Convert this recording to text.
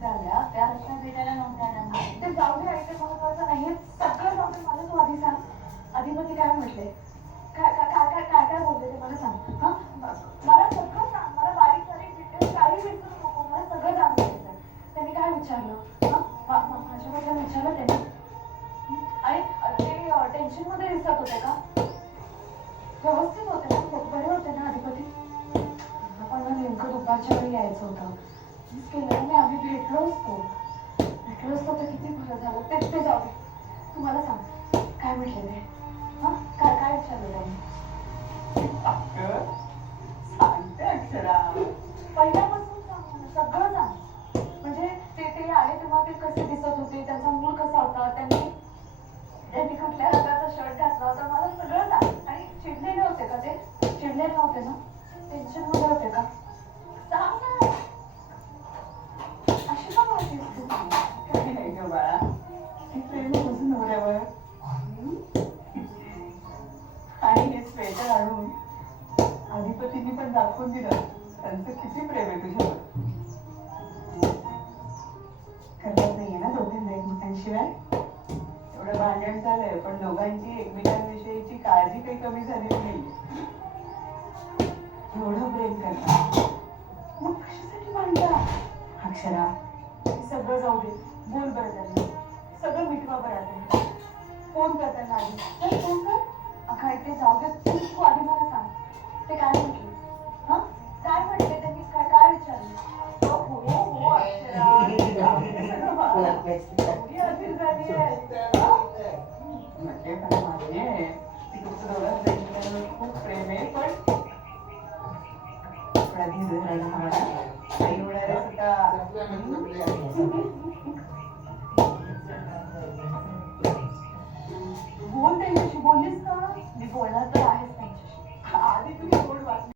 झाल्या त्या रचना भेटायला नव्हत्या. ते जाऊ दे, ऐकते महत्वाचं नाही, सगळं जाऊ दे. मला तू आधी सांग, अधिपती काय म्हटले, काय काय काय काय काय बोलले ते मला सांग. हा, मला सगळं सांग, मला बारीक बारीक डिटेल काही विचारू नको, मला सगळं जाणून घ्यायचं. त्यांनी काय विचारलं, हा माझ्याबद्दल विचारलं त्यांनी. आणि ते टेन्शन मध्ये दिसत होते का, व्यवस्थित होते ना, बरे होते ना अधिपती. पण नेमकं दुपारच्या वेळी यायचं होतं, मिस केलं मी. आम्ही भेटलो असतो तर किती बरं झालं. ते जाऊ दे, तुम्हाला सांग काय म्हटले ते. हा, काय काय विचारलं त्यांनी. सांगते अक्षरा, पहिल्यापासून सांग मला, सगळं सांग. म्हणजे ते आले तेव्हा ते कसे दिसत होते, त्यांचा मूड कसा होता, त्यांनी कुठल्या रंगाचा शर्ट घातला होता, मला सगळं सांग. आणि चिडलेले होते का ते, चिडलेले नव्हते ना, टेन्शन मध्ये होते का, सांग ना. अशी का माहिती असते. काही नाही ग बाळा, ती प्रेम तुझं नवऱ्यावर. आणि हे स्वेटर आणून अधिपतींनी पण दाखवून दिलं त्यांचं किती प्रेम आहे तुझ्यावर. करत नाहीये ना दोघांना एकमेकांशिवाय. एवढं भांडण झालंय पण दोघांची एकमेकांविषयीची काळजी काही कमी झालेली नाही. एवढं प्रेम करतात, मग कशासाठी भांडता. अक्षरा, सगळं जाऊ दे, बोल बरं त्यांना, सगळं मिटवा बरं आता. फोन कर त्यांना आधी, फोन कर. काय ते जाऊ दे, तू आधी मला सांग ते काय म्हटले. हा, काय म्हटले त्यांनी, काय काय विचारले. हो अक्षरा, एवढी अधीर झाली आहे. म्हणजे मला मान्य आहे की तुमचं दोघांचं एकमेकांवर खूप प्रेम आहे, पण धीर धरण हवा आई होणारे सुद्धा